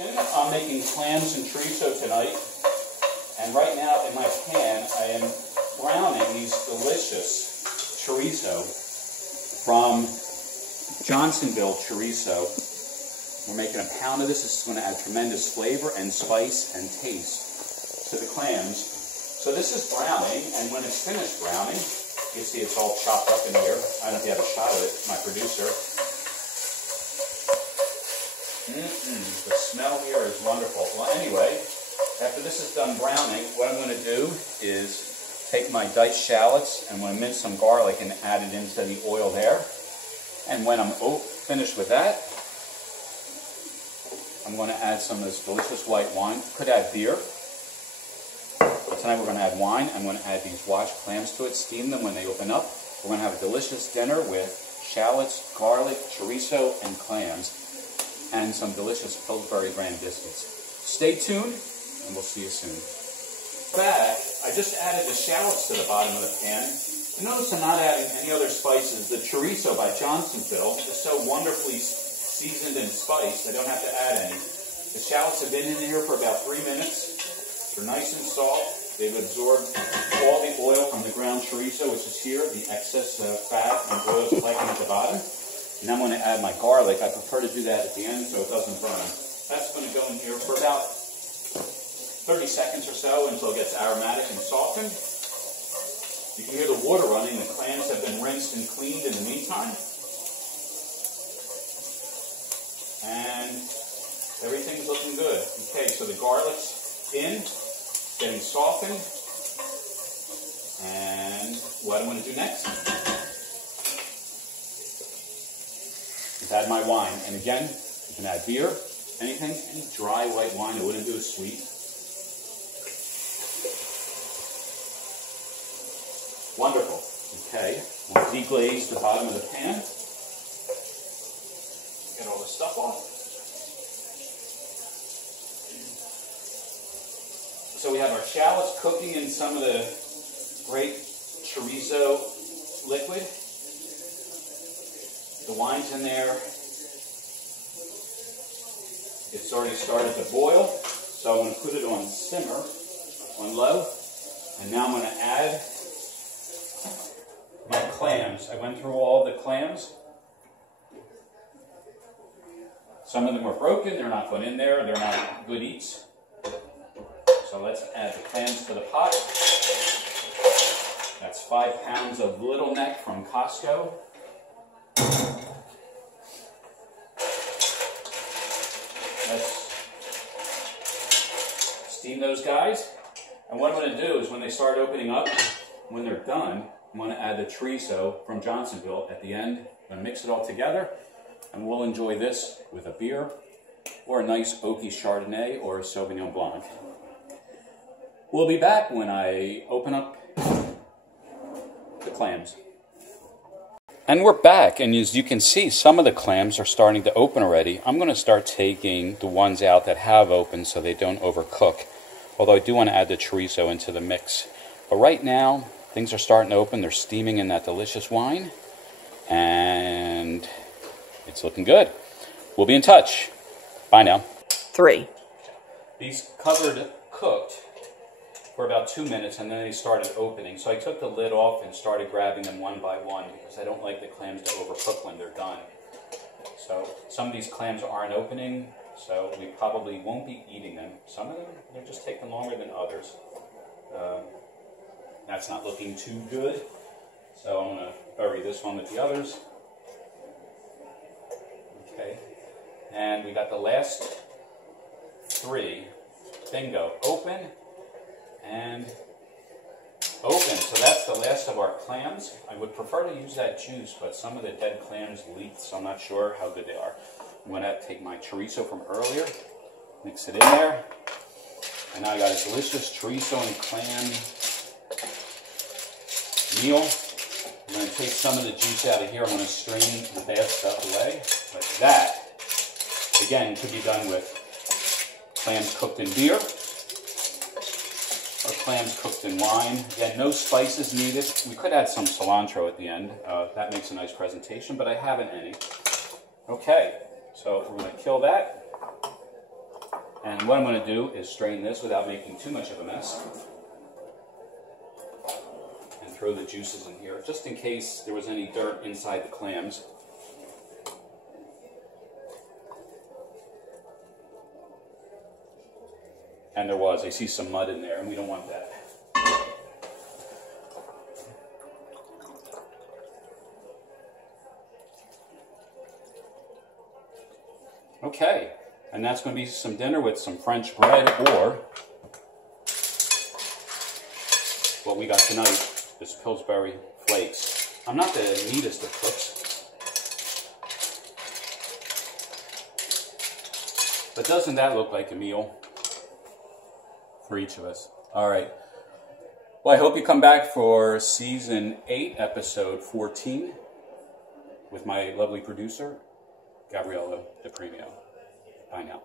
I'm making clams and chorizo tonight, and right now in my pan I am browning these delicious chorizo from Johnsonville Chorizo. We're making a pound of this. This is going to add tremendous flavor and spice and taste to the clams. So this is browning, and when it's finished browning, you see it's all chopped up in here. I don't know if you have a shot of it, my producer. The smell here is wonderful. Well, anyway, after this is done browning, what I'm going to do is take my diced shallots and I'm going to mince some garlic and add it into the oil there. And when I'm finished with that, I'm going to add some of this delicious white wine. Could add beer. But tonight we're going to add wine. I'm going to add these washed clams to it, steam them when they open up. We're going to have a delicious dinner with shallots, garlic, chorizo, and clams, and some delicious Pillsbury brand biscuits. Stay tuned, and we'll see you soon. Back, I just added the shallots to the bottom of the pan. And notice I'm not adding any other spices. The chorizo by Johnsonville is so wonderfully seasoned and spiced, I don't have to add any. The shallots have been in here for about 3 minutes. They're nice and soft. They've absorbed all the oil from the ground chorizo, which is here, the excess fat and oil collecting at the bottom. And I'm going to add my garlic. I prefer to do that at the end so it doesn't burn. That's going to go in here for about 30 seconds or so until it gets aromatic and softened. You can hear the water running. The clams have been rinsed and cleaned in the meantime. And everything's looking good. Okay, so the garlic's in, getting softened. And what I'm going to do next is add my wine. And again, you can add beer, anything, any dry white wine. I wouldn't do it sweet. Wonderful. Okay, we'll deglaze the bottom of the pan. Get all the stuff off. So we have our shallots cooking in some of the great chorizo liquid. The wine's in there. It's already started to boil. So I'm going to put it on simmer, on low. And now I'm going to add my clams. I went through all the clams. Some of them were broken, they're not going in there, they're not good eats. So let's add the clams to the pot. That's 5 pounds of little neck from Costco. Let's steam those guys. And what I'm going to do is when they start opening up, when they're done, I'm going to add the chorizo from Johnsonville at the end. I'm going to mix it all together. And we'll enjoy this with a beer, or a nice oaky Chardonnay, or a Sauvignon Blanc. We'll be back when I open up the clams. And we're back, and as you can see, some of the clams are starting to open already. I'm going to start taking the ones out that have opened so they don't overcook. Although I do want to add the chorizo into the mix. But right now, things are starting to open. They're steaming in that delicious wine. And it's looking good. We'll be in touch. Bye now. 3. These cooked for about 2 minutes, and then they started opening. So I took the lid off and started grabbing them one by one because I don't like the clams to overcook when they're done. So some of these clams aren't opening, so we probably won't be eating them. Some of them, they're just taking longer than others. That's not looking too good. So I'm going to bury this one with the others. Okay, and we got the last 3. Bingo. Open and open. So that's the last of our clams. I would prefer to use that juice, but some of the dead clams leaked, so I'm not sure how good they are. I'm going to take my chorizo from earlier, mix it in there, and now I got a delicious chorizo and clam meal. I'm going to take some of the juice out of here. I'm going to strain the bad stuff away. But that, again, could be done with clams cooked in beer or clams cooked in wine. Again, no spices needed. We could add some cilantro at the end. That makes a nice presentation, but I haven't any. Okay, so we're going to kill that. And what I'm going to do is strain this without making too much of a mess. And throw the juices in here, just in case there was any dirt inside the clams. And there was. I see some mud in there, and we don't want that. Okay, and that's going to be some dinner with some French bread, or what we got tonight is Pillsbury flakes. I'm not the neatest of cooks, but doesn't that look like a meal for each of us? All right. Well, I hope you come back for Season 8, Episode 14, with my lovely producer, Gabriella DePremio. Bye now.